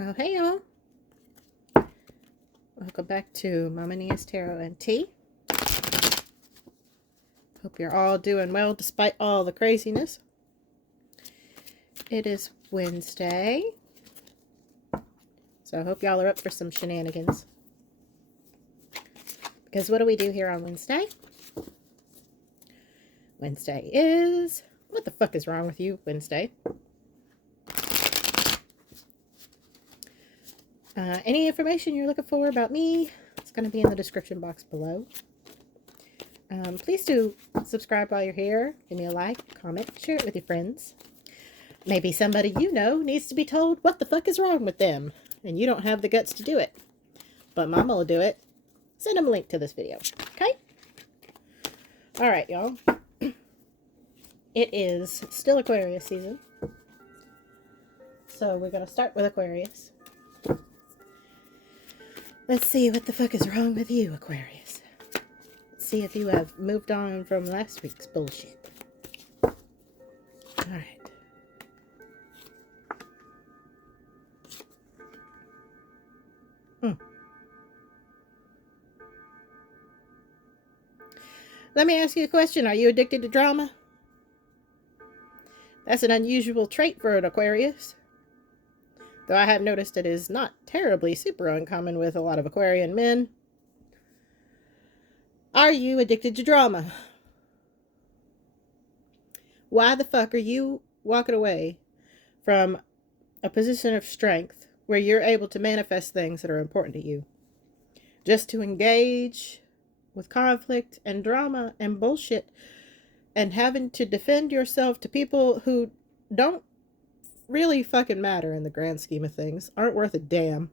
Well, hey y'all. Welcome back to Mama Nia's Tarot and Tea. Hope you're all doing well despite all the craziness. It is Wednesday, so I hope y'all are up for some shenanigans. Because what do we do here on Wednesday? Wednesday is... What the fuck is wrong with you, Wednesday? Any information you're looking for about me, it's going to be in the description box below. Please do subscribe while you're here. Give me a like, comment, share it with your friends. Maybe somebody you know needs to be told what the fuck is wrong with them, and you don't have the guts to do it. But Mama will do it. Send them a link to this video, okay? Alright, y'all. It is still Aquarius season. So we're going to start with Aquarius. Let's see what the fuck is wrong with you, Aquarius. Let's see if you have moved on from last week's bullshit. Alright. Let me ask you a question. Are you addicted to drama? That's an unusual trait for an Aquarius. Though I have noticed it is not terribly super uncommon with a lot of Aquarian men. Are you addicted to drama? Why the fuck are you walking away from a position of strength where you're able to manifest things that are important to you? Just to engage with conflict and drama and bullshit and having to defend yourself to people who don't really fucking matter in the grand scheme of things, aren't worth a damn,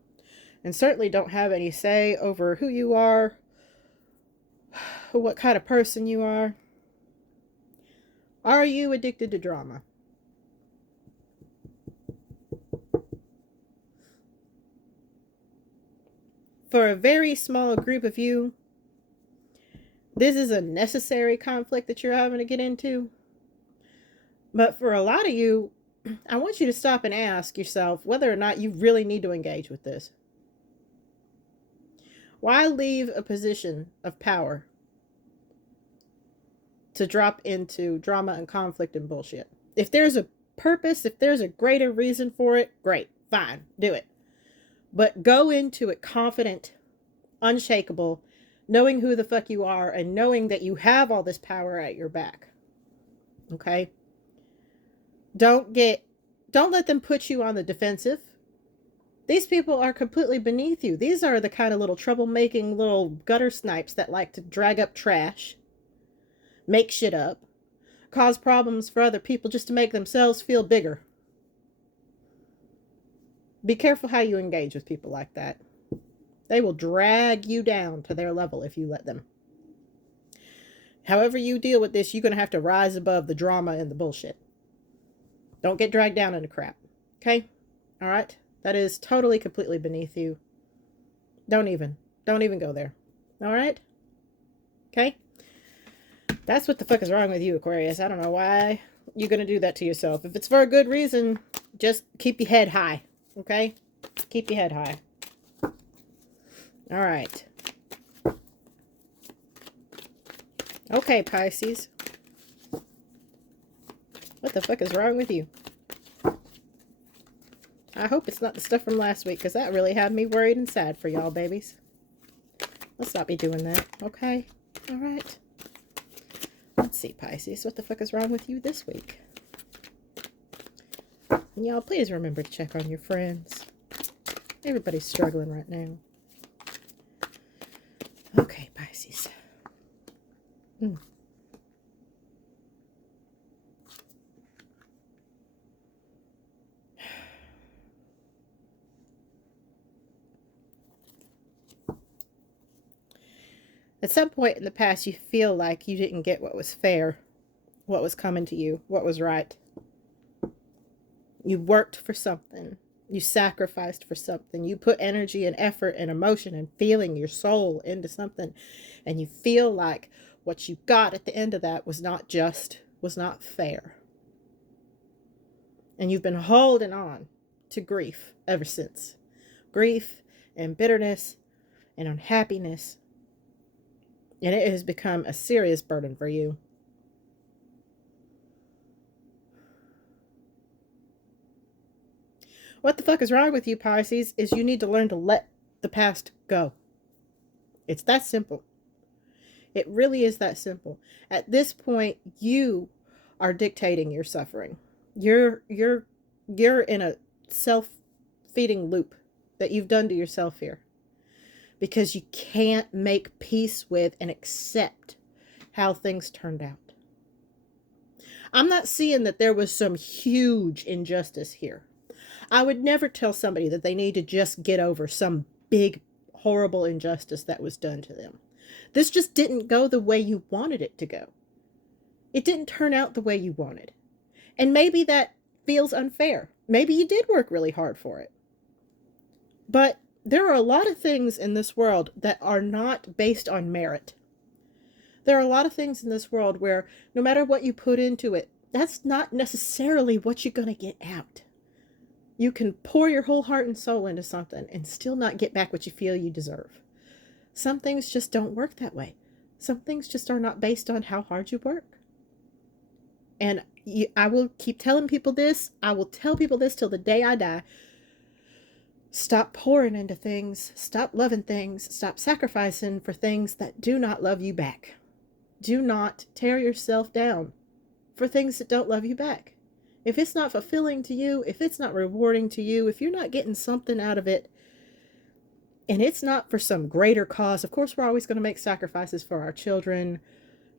and certainly don't have any say over who you are, what kind of person you are. Are you addicted to drama? For a very small group of you, this is a necessary conflict that you're having to get into. But for a lot of you, I want you to stop and ask yourself whether or not you really need to engage with this. Why leave a position of power to drop into drama and conflict and bullshit? If there's a purpose, if there's a greater reason for it, great, fine, do it. But go into it confident, unshakable, knowing who the fuck you are and knowing that you have all this power at your back. Okay? Don't let them put you on the defensive. These people are completely beneath you. These are the kind of little troublemaking little gutter snipes that like to drag up trash, make shit up, cause problems for other people just to make themselves feel bigger. Be careful how you engage with people like that. They will drag you down to their level if you let them. However you deal with this, you're going to have to rise above the drama and the bullshit. Don't get dragged down into crap. Okay? All right? That is totally, completely beneath you. Don't even go there. All right? Okay? That's what the fuck is wrong with you, Aquarius. I don't know why you're going to do that to yourself. If it's for a good reason, just keep your head high. Okay? Keep your head high. All right. Okay, Pisces. What the fuck is wrong with you? I hope it's not the stuff from last week, because that really had me worried and sad for y'all, babies. Let's not be doing that, okay? All right. Let's see, Pisces. What the fuck is wrong with you this week? And y'all, please remember to check on your friends. Everybody's struggling right now. Okay, Pisces. At some point in the past, you feel like you didn't get what was fair, what was coming to you, what was right. You worked for something. You sacrificed for something. You put energy and effort and emotion and feeling, your soul into something. And you feel like what you got at the end of that was not just, was not fair. And you've been holding on to grief ever since. grief and bitterness and unhappiness. And it has become a serious burden for you. What the fuck is wrong with you, Pisces, is you need to learn to let the past go. It's that simple. It really is that simple. At this point, you are dictating your suffering. You're in a self-feeding loop that you've done to yourself here. Because you can't make peace with and accept how things turned out. I'm not seeing that there was some huge injustice here. I would never tell somebody that they need to just get over some big, horrible injustice that was done to them. This just didn't go the way you wanted it to go. It didn't turn out the way you wanted. And maybe that feels unfair. Maybe you did work really hard for it. But there are a lot of things in this world that are not based on merit. There are a lot of things in this world where no matter what you put into it, that's not necessarily what you're going to get out. You can pour your whole heart and soul into something and still not get back what you feel you deserve. Some things just don't work that way. Some things just are not based on how hard you work. And I will keep telling people this. I will tell people this till the day I die. Stop pouring into things. Stop loving things. Stop sacrificing for things that do not love you back. Do not tear yourself down for things that don't love you back. If it's not fulfilling to you, if it's not rewarding to you, if you're not getting something out of it, and it's not for some greater cause, of course, we're always going to make sacrifices for our children,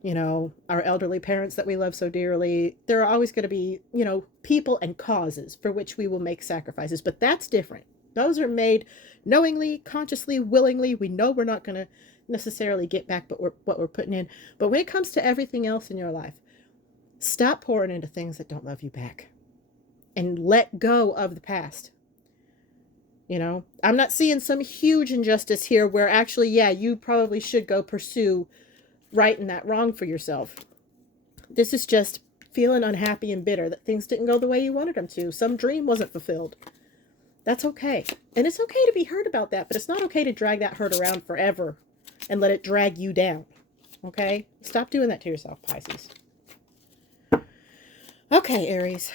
you know, our elderly parents that we love so dearly. There are always going to be, you know, people and causes for which we will make sacrifices, but that's different. Those are made knowingly, consciously, willingly. We know we're not going to necessarily get back what we're putting in. But when it comes to everything else in your life, stop pouring into things that don't love you back and let go of the past. You know, I'm not seeing some huge injustice here where actually, yeah, you probably should go pursue righting that wrong for yourself. This is just feeling unhappy and bitter that things didn't go the way you wanted them to. Some dream wasn't fulfilled. That's okay. And it's okay to be hurt about that, but it's not okay to drag that hurt around forever and let it drag you down. Okay? Stop doing that to yourself, Pisces. Okay, Aries.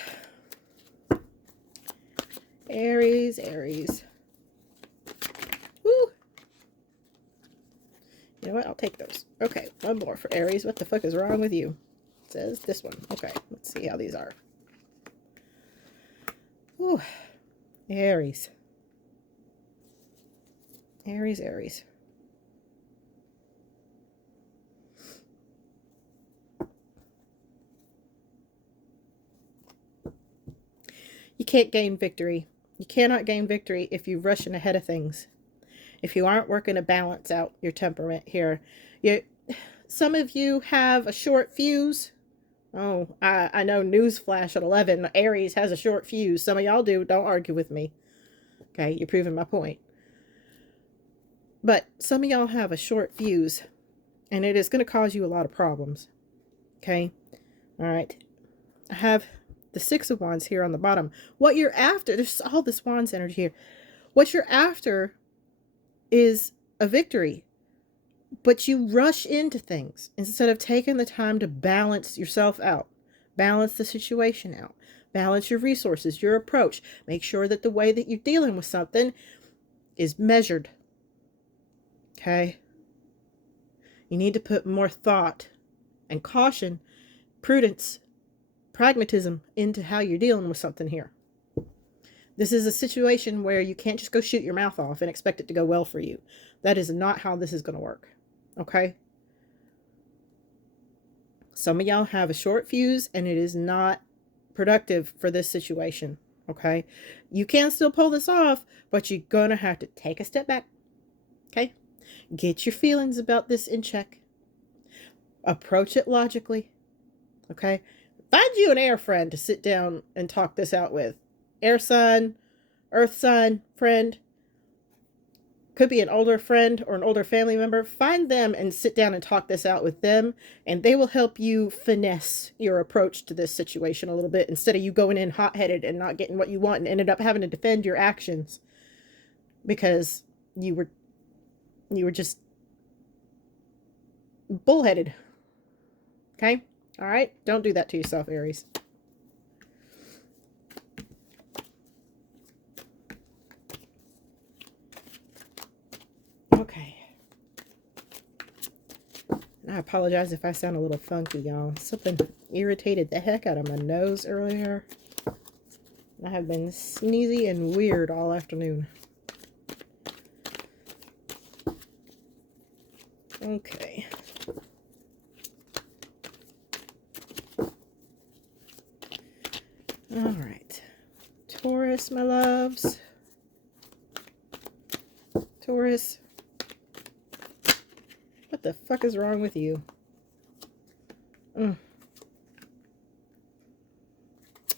Aries. Woo! You know what? I'll take those. Okay, one more for Aries. What the fuck is wrong with you? It says this one. Okay, let's see how these are. Woo. Aries. You can't gain victory. You cannot gain victory if you're rushing ahead of things. If you aren't working to balance out your temperament here. Some of you have a short fuse. Oh, I know, newsflash at 11. Aries has a short fuse. Some of y'all do. Don't argue with me. Okay, you're proving my point. But some of y'all have a short fuse. And it is going to cause you a lot of problems. Okay? All right. I have the Six of Wands here on the bottom. What you're after, there's all this Wands energy here. What you're after is a victory. But you rush into things instead of taking the time to balance yourself out. Balance the situation out. Balance your resources, your approach. Make sure that the way that you're dealing with something is measured. Okay? You need to put more thought and caution, prudence, pragmatism into how you're dealing with something here. This is a situation where you can't just go shoot your mouth off and expect it to go well for you. That is not how this is going to work. Okay? Some of y'all have a short fuse and it is not productive for this situation. Okay? You can still pull this off, but you're going to have to take a step back. Okay? Get your feelings about this in check. Approach it logically. Okay? Find you an air friend to sit down and talk this out with. Air sign, earth sign, friend. Could be an older friend or an older family member. Find them and sit down and talk this out with them. And they will help you finesse your approach to this situation a little bit. Instead of you going in hot-headed and not getting what you want and ended up having to defend your actions. because you were just bullheaded. Okay? All right? Don't do that to yourself, Aries. Okay. I apologize if I sound a little funky, y'all. Something irritated the heck out of my nose earlier. I have been sneezy and weird all afternoon. Okay. All right. Taurus, my loves. Taurus. What the fuck is wrong with you?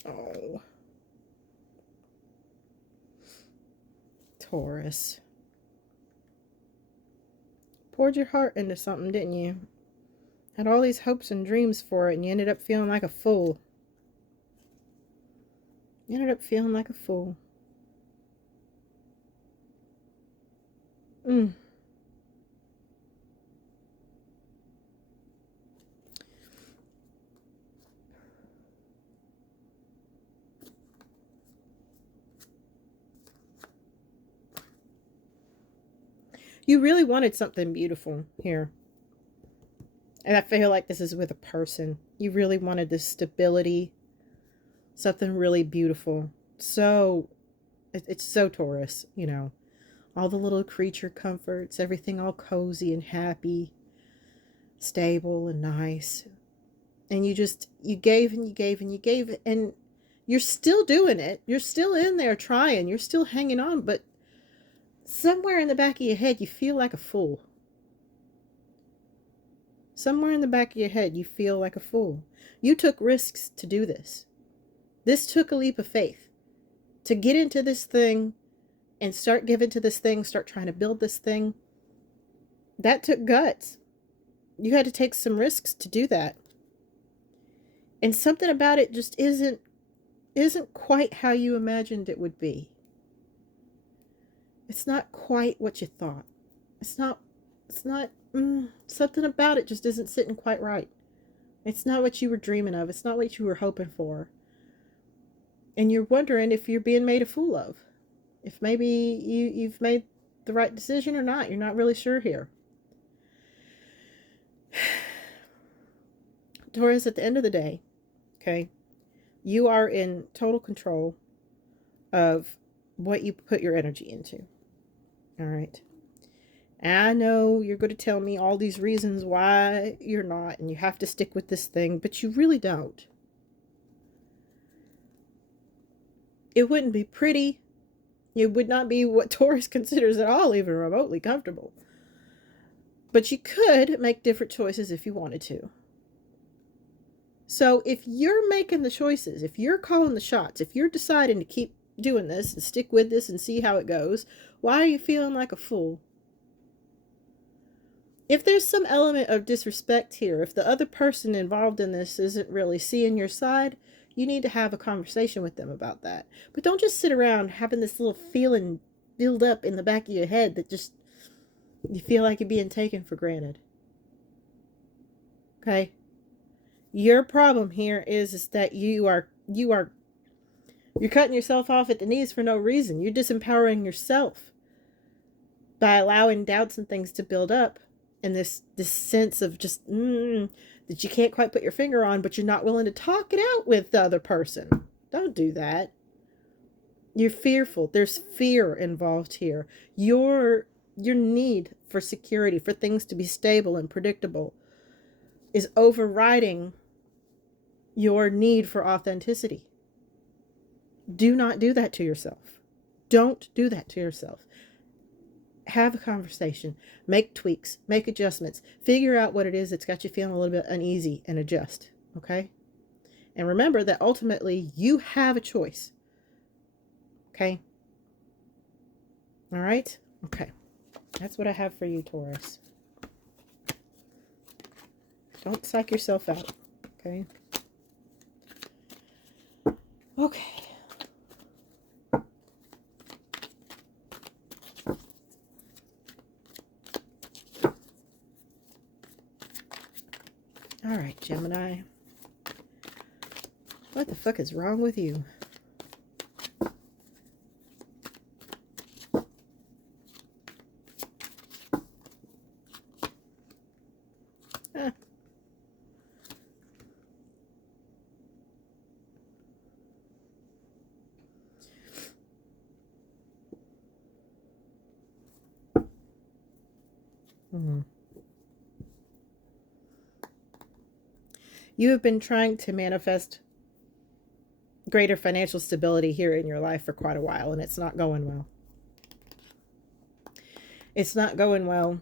Oh. Taurus. Poured your heart into something, didn't you? Had all these hopes and dreams for it, and you ended up feeling like a fool. You ended up feeling like a fool. You really wanted something beautiful here. And I feel like this is with a person. You really wanted this stability. Something really beautiful. So, it's so Taurus, you know. All the little creature comforts, everything all cozy and happy, stable and nice. And you gave and you gave and you gave, and you're still doing it. You're still in there trying. You're still hanging on, but somewhere in the back of your head, you feel like a fool. Somewhere in the back of your head, you feel like a fool. You took risks to do this. This took a leap of faith. To get into this thing and start giving to this thing, start trying to build this thing, that took guts. You had to take some risks to do that. And something about it just isn't quite how you imagined it would be. It's not quite what you thought. It's not, something about it just isn't sitting quite right. It's not what you were dreaming of. It's not what you were hoping for. And you're wondering if you're being made a fool of. If maybe you've made the right decision or not. You're not really sure here. Taurus, at the end of the day, okay, you are in total control of what you put your energy into. All right. And I know you're going to tell me all these reasons why you're not, and you have to stick with this thing, but you really don't. It wouldn't be pretty. It would not be what Taurus considers at all even remotely comfortable. But you could make different choices if you wanted to. So if you're making the choices, if you're calling the shots, if you're deciding to keep doing this and stick with this and see how it goes, why are you feeling like a fool? If there's some element of disrespect here, if the other person involved in this isn't really seeing your side, you need to have a conversation with them about that. But don't just sit around having this little feeling build up in the back of your head that just, you feel like you're being taken for granted. Okay? Your problem here is that you're cutting yourself off at the knees for no reason. You're disempowering yourself by allowing doubts and things to build up, and this sense of just that you can't quite put your finger on, but you're not willing to talk it out with the other person. Don't do that. You're fearful. There's fear involved here. Your need for security, for things to be stable and predictable, is overriding your need for authenticity. Do not do that to yourself. Don't do that to yourself. Have a conversation. Make tweaks. Make adjustments. Figure out what it is that's got you feeling a little bit uneasy and adjust. Okay? And remember that ultimately you have a choice. Okay? All right? Okay. That's what I have for you, Taurus. Don't psych yourself out. Okay? Okay. Gemini. What the fuck is wrong with you? Huh. You have been trying to manifest greater financial stability here in your life for quite a while, and it's not going well. It's not going well.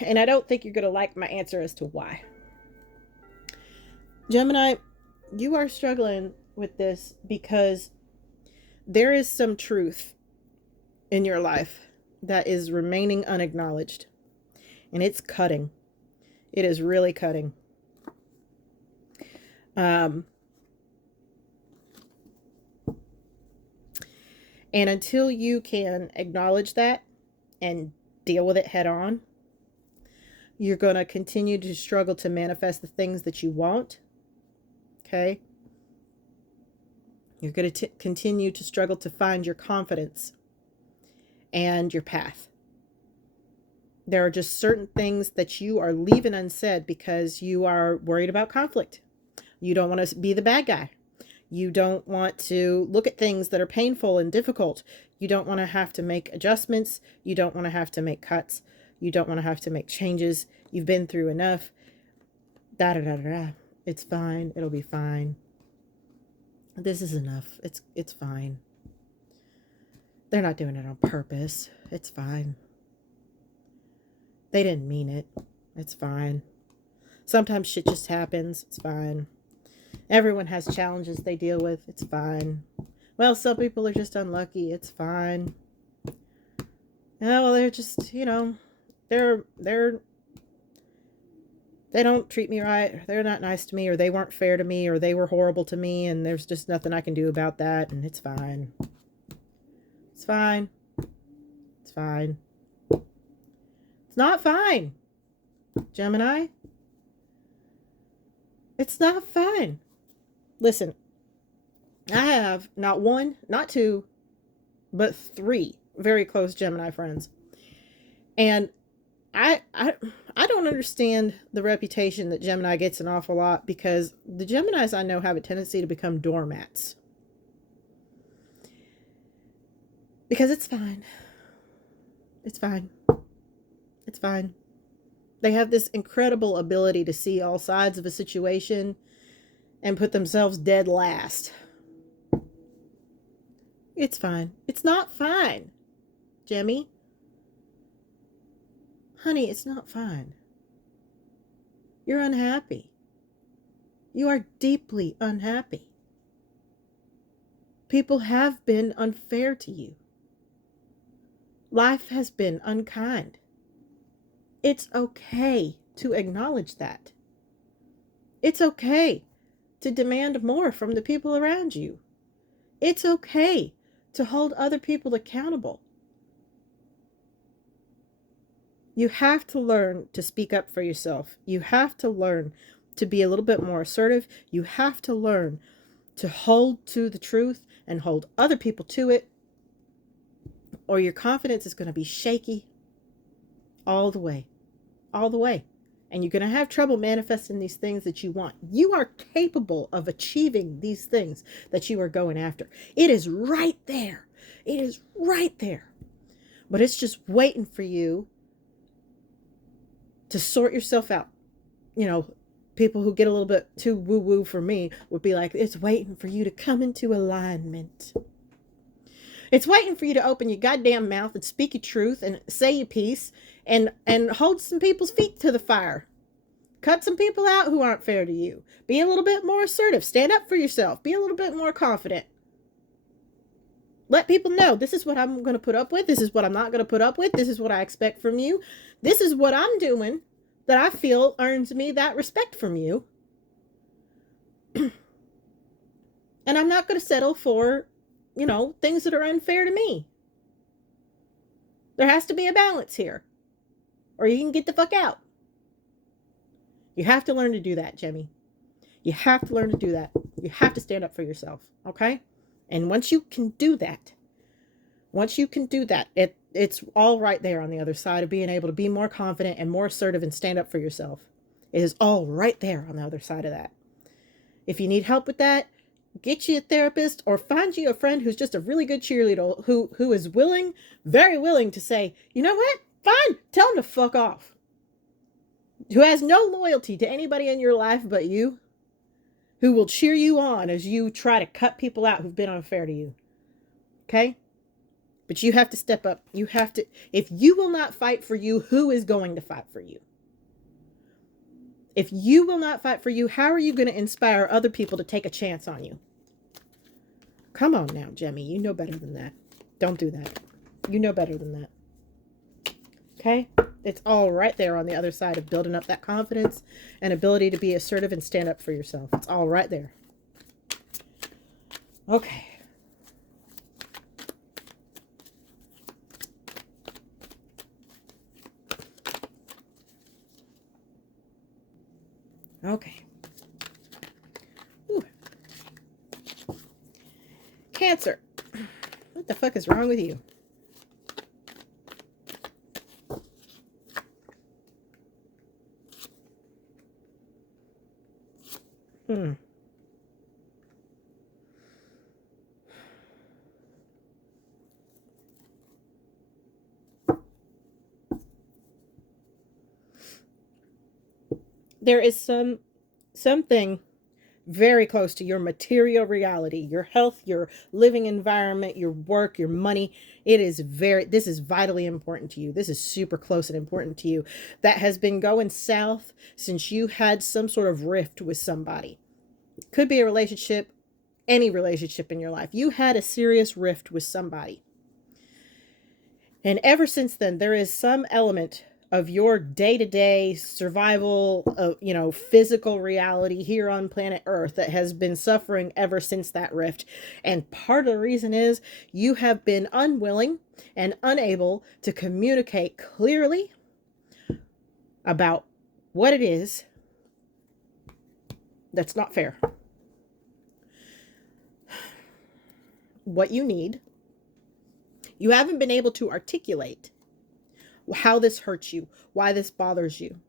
And I don't think you're going to like my answer as to why. Gemini, you are struggling with this because there is some truth in your life that is remaining unacknowledged. And it's cutting. It is really cutting. And until you can acknowledge that and deal with it head on, you're going to continue to struggle to manifest the things that you want. Okay? You're going to continue to struggle to find your confidence and your path. There are just certain things that you are leaving unsaid because you are worried about conflict. You don't want to be the bad guy. You don't want to look at things that are painful and difficult. You don't want to have to make adjustments. You don't want to have to make cuts. You don't want to have to make changes. You've been through enough. Da da da da. It's fine. It'll be fine. This is enough. It's fine. They're not doing it on purpose. It's fine. They didn't mean it. It's fine. Sometimes shit just happens. It's fine. Everyone has challenges they deal with. It's fine. Well, some people are just unlucky. It's fine. Yeah, well, they're just, you know, they don't treat me right. They're not nice to me, or they weren't fair to me, or they were horrible to me, and there's just nothing I can do about that, and it's fine. It's fine. It's fine. It's not fine, Gemini. It's not fine. Listen, I have not one, not two, but three very close Gemini friends. And I don't understand the reputation that Gemini gets an awful lot, because the Geminis I know have a tendency to become doormats. Because it's fine. It's fine. It's fine. They have this incredible ability to see all sides of a situation and put themselves dead last. It's fine. It's not fine, Jemmy. Honey, it's not fine. You're unhappy. You are deeply unhappy. People have been unfair to you. Life has been unkind. It's okay to acknowledge that. It's okay to demand more from the people around you. It's okay to hold other people accountable. You have to learn to speak up for yourself. You have to learn to be a little bit more assertive. You have to learn to hold to the truth and hold other people to it, or your confidence is going to be shaky all the way. All the way. And you're going to have trouble manifesting these things that you want. You are capable of achieving these things that you are going after. It is right there. It is right there. But it's just waiting for you to sort yourself out. You know, people who get a little bit too woo-woo for me would be like, it's waiting for you to come into alignment. It's waiting for you to open your goddamn mouth and speak your truth and say your piece and hold some people's feet to the fire. Cut some people out who aren't fair to you. Be a little bit more assertive. Stand up for yourself. Be a little bit more confident. Let people know, this is what I'm going to put up with. This is what I'm not going to put up with. This is what I expect from you. This is what I'm doing that I feel earns me that respect from you. And I'm not going to settle for, you know, things that are unfair to me. There has to be a balance here. or you can get the fuck out. You have to learn to do that, Jemmy. You have to learn to do that. You have to stand up for yourself, okay? And once you can do that, it's all right there on the other side of being able to be more confident and more assertive and stand up for yourself. It is all right there on the other side of that. If you need help with that, get you a therapist or find you a friend who's just a really good cheerleader who is willing, very willing to say, you know what? Fine, tell him to fuck off. Who has no loyalty to anybody in your life but you, who will cheer you on as you try to cut people out who've been unfair to you. Okay? But you have to step up. You have to, if you will not fight for you, who is going to fight for you? If you will not fight for you, how are you going to inspire other people to take a chance on you? Come on now, Jemmy. You know better than that. Don't do that. You know better than that. Okay? It's all right there on the other side of building up that confidence and ability to be assertive and stand up for yourself. It's all right there. Okay. Okay. Ooh. Cancer. What the fuck is wrong with you? There is something very close to your material reality, your health, your living environment, your work, your money. This is vitally important to you. This is super close and important to you. That has been going south since you had some sort of rift with somebody. Could be a relationship, any relationship in your life. You had a serious rift with somebody. And ever since then, there is some element of your day-to-day survival, physical reality here on planet Earth that has been suffering ever since that rift. And part of the reason is you have been unwilling and unable to communicate clearly about what it is that's not fair. What you need. You haven't been able to articulate how this hurts you, why this bothers you.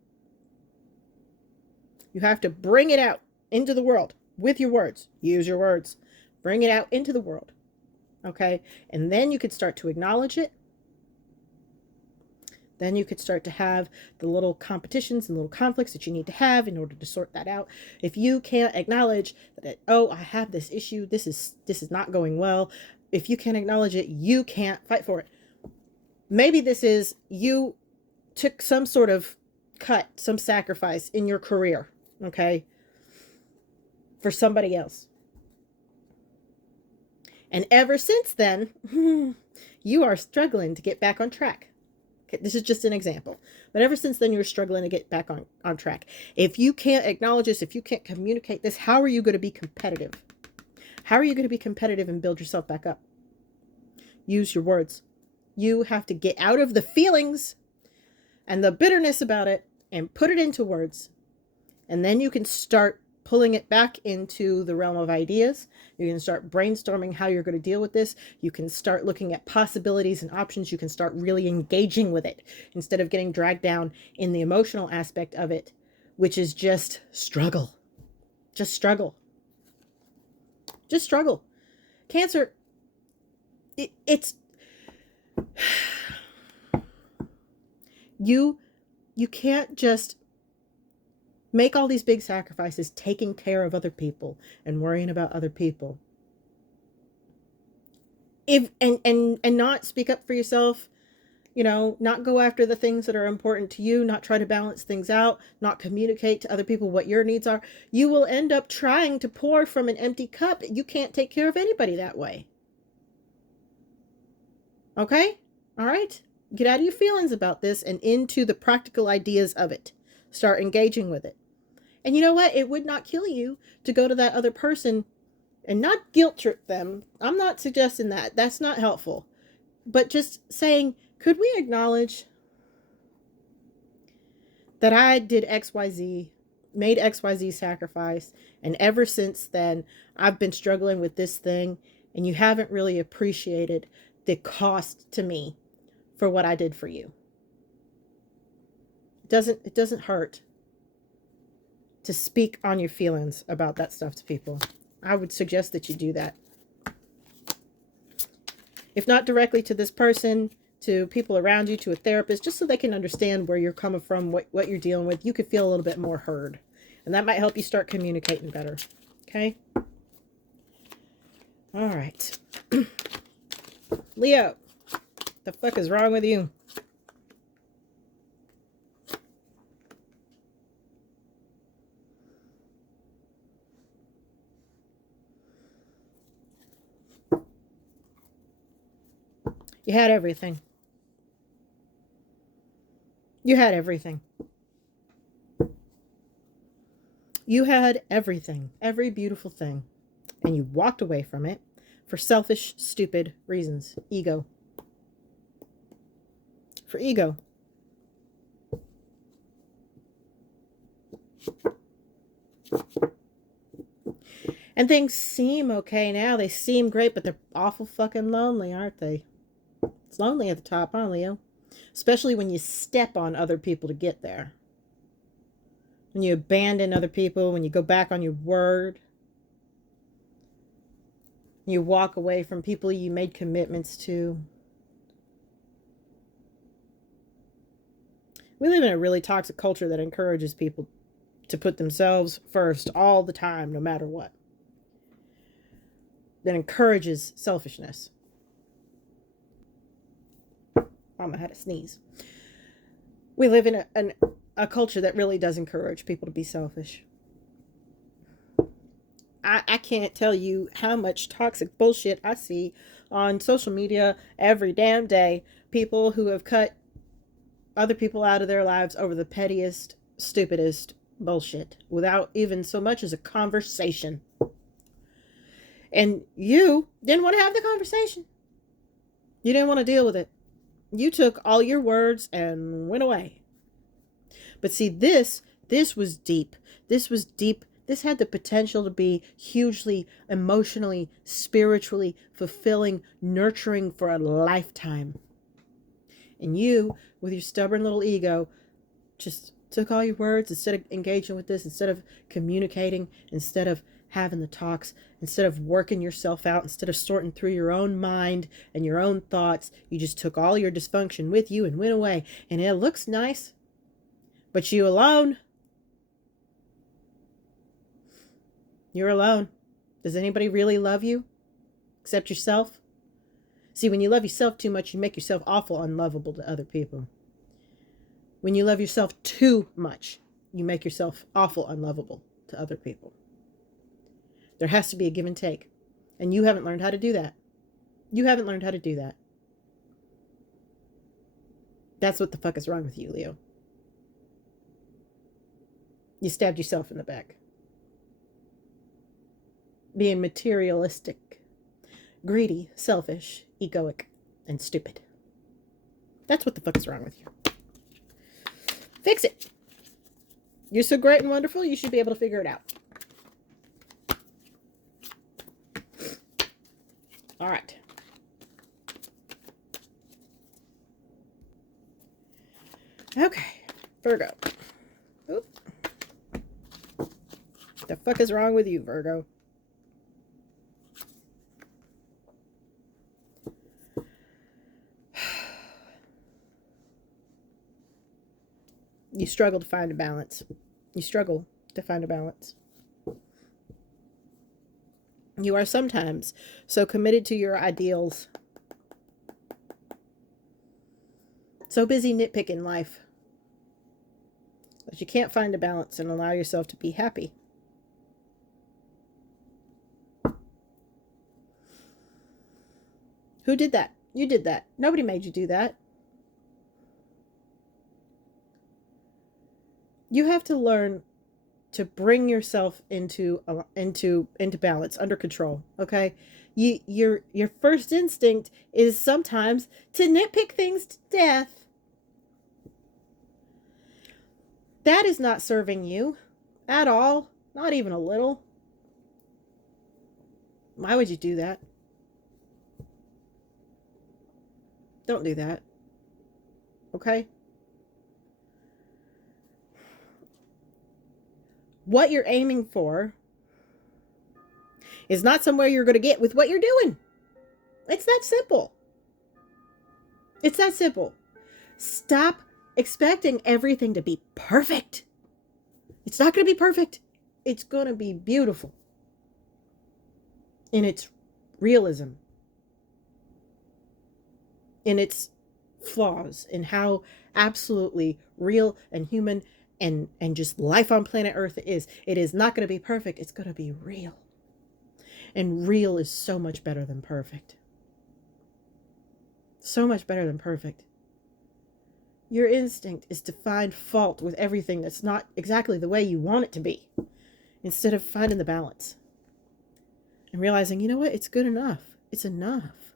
You have to bring it out into the world with your words. Use your words. Bring it out into the world. Okay? And then you could start to acknowledge it. Then you could start to have the little competitions and little conflicts that you need to have in order to sort that out. If you can't acknowledge that, I have this issue, this is not going well. If you can't acknowledge it, you can't fight for it. Maybe this is you took some sort of cut, some sacrifice in your career, okay, for somebody else. And ever since then, you are struggling to get back on track. Okay, this is just an example. But ever since then, you're struggling to get back on track. If you can't acknowledge this, if you can't communicate this, how are you going to be competitive? How are you going to be competitive and build yourself back up? Use your words. You have to get out of the feelings and the bitterness about it and put it into words. And then you can start pulling it back into the realm of ideas. You can start brainstorming how you're going to deal with this. You can start looking at possibilities and options. You can start really engaging with it instead of getting dragged down in the emotional aspect of it, which is just struggle. Just struggle. Just struggle. Cancer, it's you can't just make all these big sacrifices taking care of other people and worrying about other people. And not speak up for yourself, not go after the things that are important to you, not try to balance things out, not communicate to other people what your needs are. You will end up trying to pour from an empty cup. You can't take care of anybody that way. Okay? All right? Get out of your feelings about this and into the practical ideas of it. Start engaging with it. And you know what? It would not kill you to go to that other person and not guilt trip them. I'm not suggesting that. That's not helpful. But just saying, could we acknowledge that I did XYZ, made XYZ sacrifice, and ever since then, I've been struggling with this thing, and you haven't really appreciated the cost to me for what I did for you. It doesn't hurt to speak on your feelings about that stuff to people. I would suggest that you do that. If not directly to this person, to people around you, to a therapist, just so they can understand where you're coming from, what you're dealing with. You could feel a little bit more heard. And that might help you start communicating better. Okay? All right. Leo, the fuck is wrong with you? You had everything. You had everything. You had everything. Every beautiful thing. And you walked away from it for selfish, stupid reasons. Ego. For ego. And things seem okay now. They seem great, but they're awful fucking lonely, aren't they? It's lonely at the top, huh, Leo? Especially when you step on other people to get there. When you abandon other people, when you go back on your word. You walk away from people you made commitments to. We live in a really toxic culture that encourages people to put themselves first all the time, no matter what. That encourages selfishness. I had to sneeze. We live in a culture that really does encourage people to be selfish. I can't tell you how much toxic bullshit I see on social media every damn day. People who have cut other people out of their lives over the pettiest, stupidest bullshit without even so much as a conversation. And you didn't want to have the conversation. You didn't want to deal with it. You took all your words and went away. But see, this was deep. This was deep. This had the potential to be hugely emotionally, spiritually fulfilling, nurturing for a lifetime. And you, with your stubborn little ego, just took all your words instead of engaging with this, instead of communicating, instead of having the talks, instead of working yourself out, instead of sorting through your own mind and your own thoughts. You just took all your dysfunction with you and went away. And it looks nice, but you alone. You're alone. Does anybody really love you except yourself? See, when you love yourself too much, you make yourself awful unlovable to other people. When you love yourself too much, you make yourself awful unlovable to other people. There has to be a give and take. And you haven't learned how to do that. You haven't learned how to do that. That's what the fuck is wrong with you, Leo. You stabbed yourself in the back. Being materialistic, greedy, selfish, egoic, and stupid. That's what the fuck is wrong with you. Fix it. You're so great and wonderful, you should be able to figure it out. All right. Okay, Virgo. Oop. The fuck is wrong with you, Virgo? You struggle to find a balance. You struggle to find a balance. You are sometimes so committed to your ideals, so busy nitpicking life, that you can't find a balance and allow yourself to be happy. Who did that? You did that. Nobody made you do that. You have to learn to bring yourself into balance, under control. Okay, your first instinct is sometimes to nitpick things to death. That is not serving you at all. Not even a little. Why would you do that? Don't do that. Okay? What you're aiming for is not somewhere you're going to get with what you're doing. It's that simple. It's that simple. Stop expecting everything to be perfect. It's not going to be perfect. It's going to be beautiful in its realism, in its flaws, in how absolutely real and human and just life on planet Earth is. It is not going to be perfect. It's going to be real. And real is so much better than perfect. So much better than perfect. Your instinct is to find fault with everything that's not exactly the way you want it to be, instead of finding the balance and realizing, you know what, it's good enough. It's enough.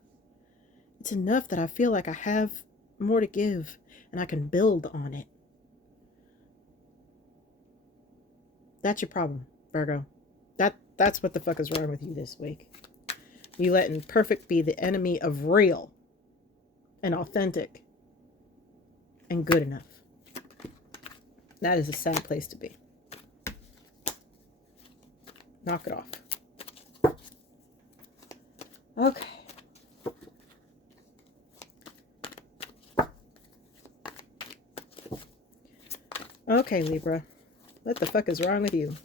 It's enough that I feel like I have more to give and I can build on it. That's your problem, Virgo. That's what the fuck is wrong with you this week. You letting perfect be the enemy of real and authentic and good enough. That is a sad place to be. Knock it off. Okay. Okay, Libra. What the fuck is wrong with you?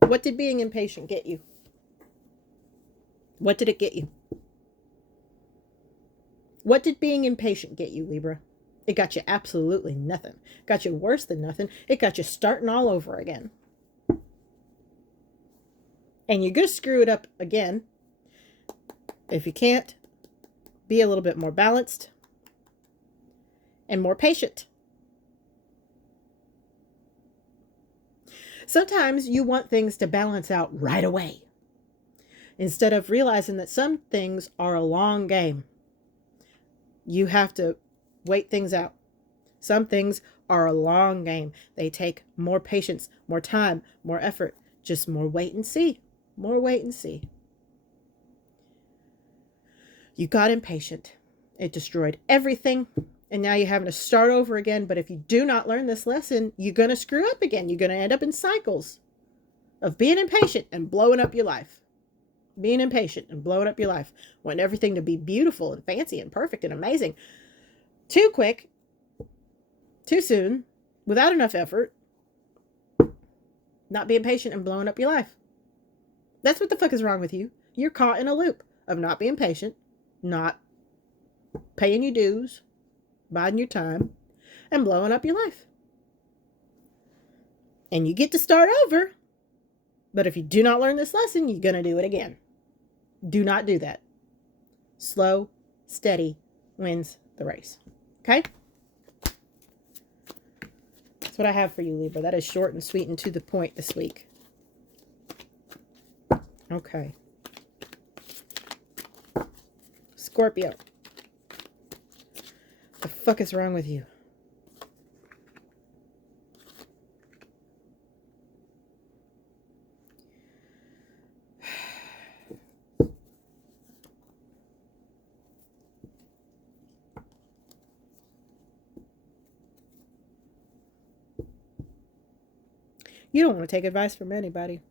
What did being impatient get you? What did it get you? What did being impatient get you, Libra? It got you absolutely nothing. It got you worse than nothing. It got you starting all over again. And you're going to screw it up again. If you can't, be a little bit more balanced and more patient. Sometimes you want things to balance out right away, instead of realizing that some things are a long game. You have to wait things out. Some things are a long game. They take more patience, more time, more effort, just more wait and see. More wait and see. You got impatient. It destroyed everything. And now you're having to start over again. But if you do not learn this lesson, you're going to screw up again. You're going to end up in cycles of being impatient and blowing up your life. Being impatient and blowing up your life. Wanting everything to be beautiful and fancy and perfect and amazing. Too quick. Too soon. Without enough effort. Not being patient and blowing up your life. That's what the fuck is wrong with you. You're caught in a loop of not being patient, not paying your dues, biding your time, and blowing up your life. And you get to start over, but if you do not learn this lesson, you're going to do it again. Do not do that. Slow, steady wins the race. Okay? That's what I have for you, Libra. That is short and sweet and to the point this week. Okay. Scorpio. The fuck is wrong with you? You don't want to take advice from anybody.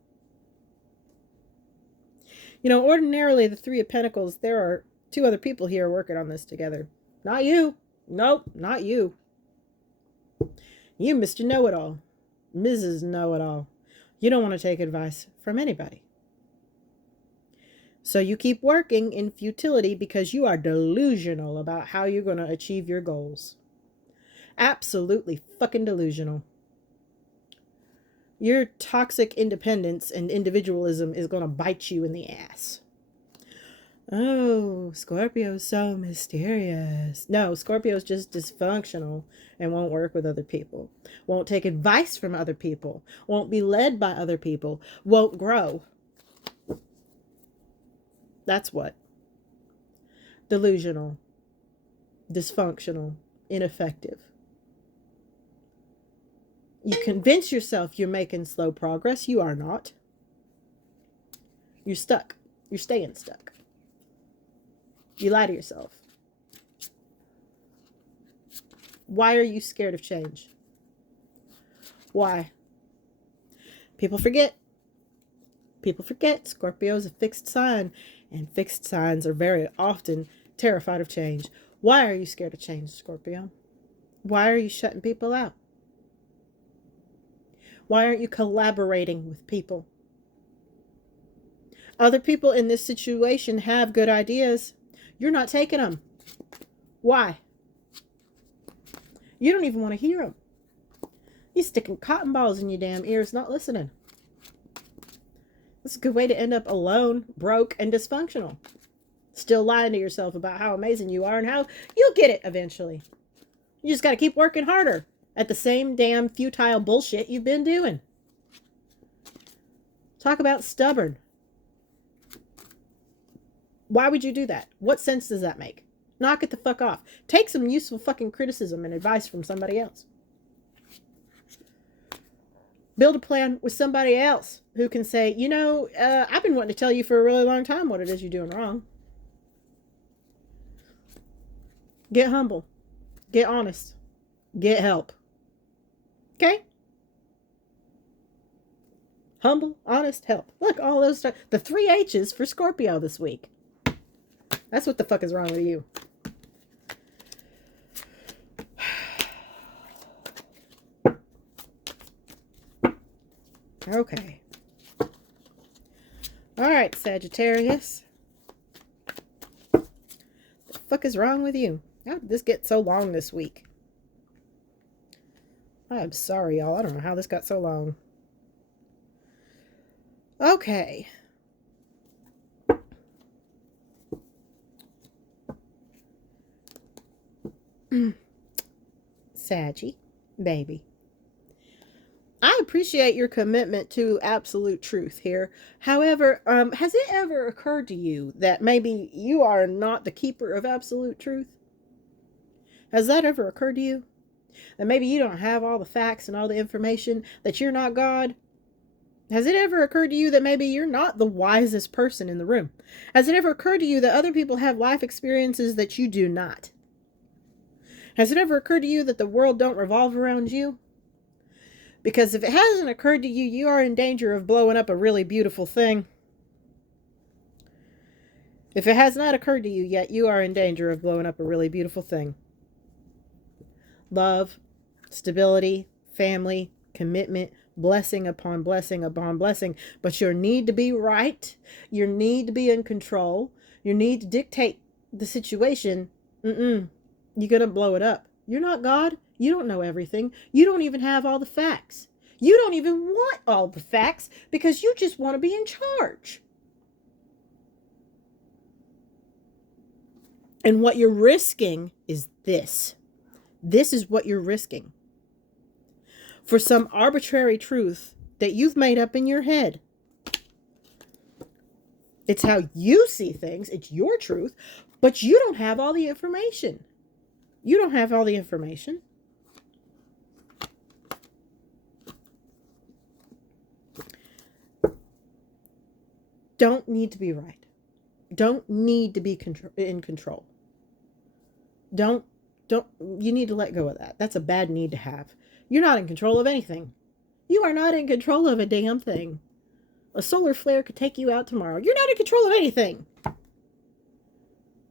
You know, ordinarily, the Three of Pentacles, there are two other people here working on this together. Not you. Nope, not you. You, Mr. Know-It-All. Mrs. Know-It-All. You don't want to take advice from anybody. So you keep working in futility because you are delusional about how you're going to achieve your goals. Absolutely fucking delusional. Your toxic independence and individualism is going to bite you in the ass. Oh, Scorpio's so mysterious. No, Scorpio's just dysfunctional and won't work with other people. Won't take advice from other people. Won't be led by other people. Won't grow. That's what. Delusional. Dysfunctional. Ineffective. You convince yourself you're making slow progress. You are not. You're stuck. You're staying stuck. You lie to yourself. Why are you scared of change? Why? People forget. People forget Scorpio is a fixed sign, and fixed signs are very often terrified of change. Why are you scared of change, Scorpio? Why are you shutting people out? Why aren't you collaborating with people? Other people in this situation have good ideas. You're not taking them. Why? You don't even want to hear them. You're sticking cotton balls in your damn ears, not listening. That's a good way to end up alone, broke, and dysfunctional. Still lying to yourself about how amazing you are and how you'll get it eventually. You just got to keep working harder at the same damn futile bullshit you've been doing. Talk about stubborn. Why would you do that? What sense does that make? Knock it the fuck off. Take some useful fucking criticism and advice from somebody else. Build a plan with somebody else who can say, you know, I've been wanting to tell you for a really long time what it is you're doing wrong. Get humble. Get honest. Get help. Okay? Humble, honest, help. Look, all those stuff. The 3 H's for Scorpio this week. That's what the fuck is wrong with you. Okay. All right, Sagittarius. The fuck is wrong with you? How did this get so long this week? I'm sorry, y'all. I don't know how this got so long. Okay. Saggy, baby. I appreciate your commitment to absolute truth here. However, has it ever occurred to you that maybe you are not the keeper of absolute truth? Has that ever occurred to you? That maybe you don't have all the facts and all the information, that you're not God? Has it ever occurred to you that maybe you're not the wisest person in the room? Has it ever occurred to you that other people have life experiences that you do not? Has it ever occurred to you that the world don't revolve around you? Because if it hasn't occurred to you, you are in danger of blowing up a really beautiful thing. If it has not occurred to you yet, you are in danger of blowing up a really beautiful thing. Love, stability, family, commitment, blessing upon blessing upon blessing. But your need to be right, your need to be in control, your need to dictate the situation, you're going to blow it up. You're not God. You don't know everything. You don't even have all the facts. You don't even want all the facts because you just want to be in charge. And what you're risking is this. This is what you're risking. For some arbitrary truth that you've made up in your head. It's how you see things. It's your truth. But you don't have all the information. You don't have all the information. Don't need to be right. Don't need to be in control. You need to let go of that. That's a bad need to have. You're not in control of anything. You are not in control of a damn thing. A solar flare could take you out tomorrow. You're not in control of anything.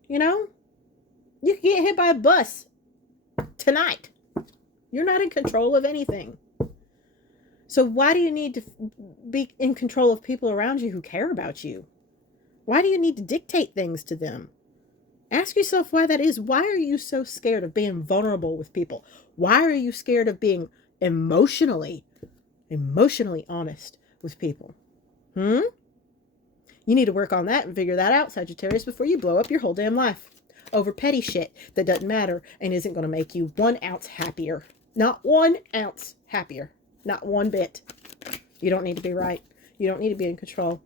You know? You could get hit by a bus tonight. You're not in control of anything. So why do you need to be in control of people around you who care about you? Why do you need to dictate things to them? Ask yourself why that is. Why are you so scared of being vulnerable with people? Why are you scared of being emotionally honest with people? You need to work on that and figure that out, Sagittarius, before you blow up your whole damn life over petty shit that doesn't matter and isn't going to make you 1 ounce happier. Not 1 ounce happier. Not one bit. You don't need to be right. You don't need to be in control.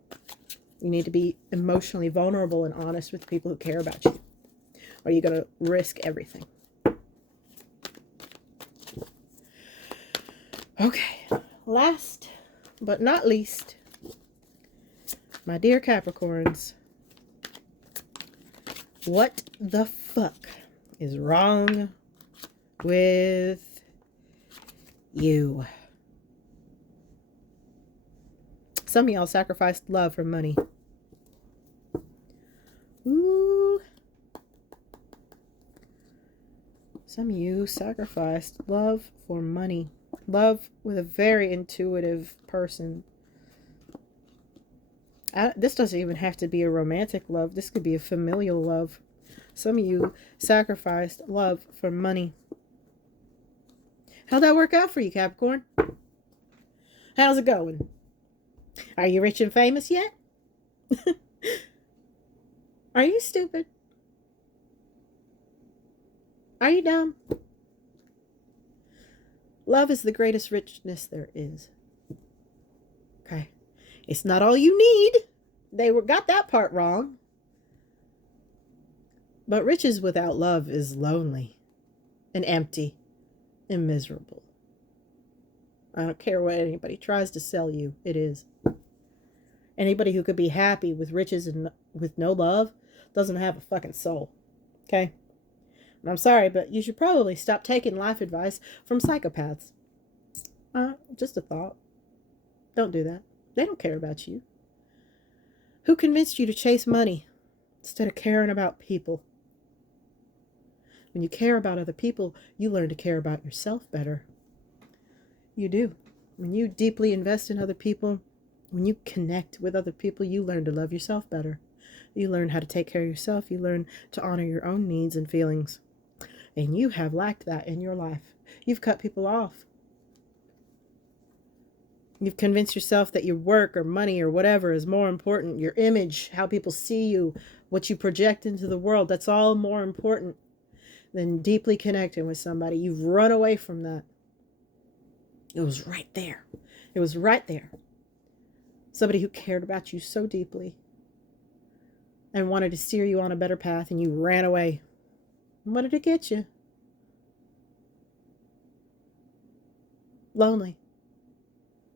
You need to be emotionally vulnerable and honest with people who care about you. Or you're going to risk everything. Okay. Last but not least, my dear Capricorns, what the fuck is wrong with you? Some of y'all sacrificed love for money. Ooh. Some of you sacrificed love for money. Love with a very intuitive person. This doesn't even have to be a romantic love. This could be a familial love. Some of you sacrificed love for money. How'd that work out for you, Capricorn? How's it going? Are you rich and famous yet? Are you stupid? Are you dumb? Love is the greatest richness there is. Okay. It's not all you need. They got that part wrong. But riches without love is lonely and empty and miserable. I don't care what anybody tries to sell you. It is. Anybody who could be happy with riches and with no love doesn't have a fucking soul. Okay? And I'm sorry, but you should probably stop taking life advice from psychopaths. Just a thought. Don't do that. They don't care about you. Who convinced you to chase money instead of caring about people? When you care about other people, you learn to care about yourself better. You do. When you deeply invest in other people, when you connect with other people, you learn to love yourself better. You learn how to take care of yourself. You learn to honor your own needs and feelings. And you have lacked that in your life. You've cut people off. You've convinced yourself that your work or money or whatever is more important. Your image, how people see you, what you project into the world, that's all more important than deeply connecting with somebody. You've run away from that. It was right there. It was right there. Somebody who cared about you so deeply and wanted to steer you on a better path, and you ran away. What did it get you? Lonely.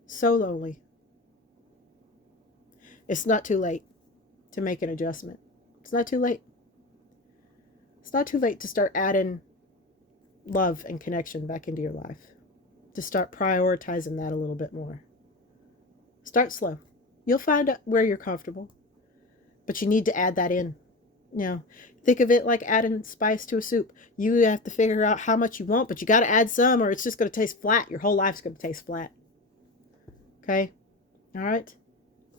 So lonely. It's not too late to make an adjustment. It's not too late. It's not too late to start adding love and connection back into your life. To start prioritizing that a little bit more. Start slow. You'll find out where you're comfortable. But you need to add that in. You know, think of it like adding spice to a soup. You have to figure out how much you want, but you got to add some or it's just going to taste flat. Your whole life's going to taste flat. Okay? All right?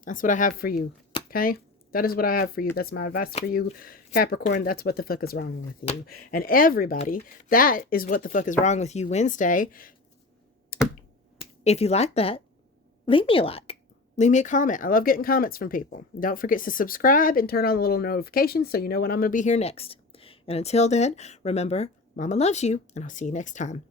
That's what I have for you. Okay? That is what I have for you. That's my advice for you, Capricorn. That's what the fuck is wrong with you. And everybody, that is what the fuck is wrong with you Wednesday. If you like that, leave me a like. Leave me a comment. I love getting comments from people. Don't forget to subscribe and turn on the little notifications so you know when I'm going to be here next. And until then, remember, Mama loves you, and I'll see you next time.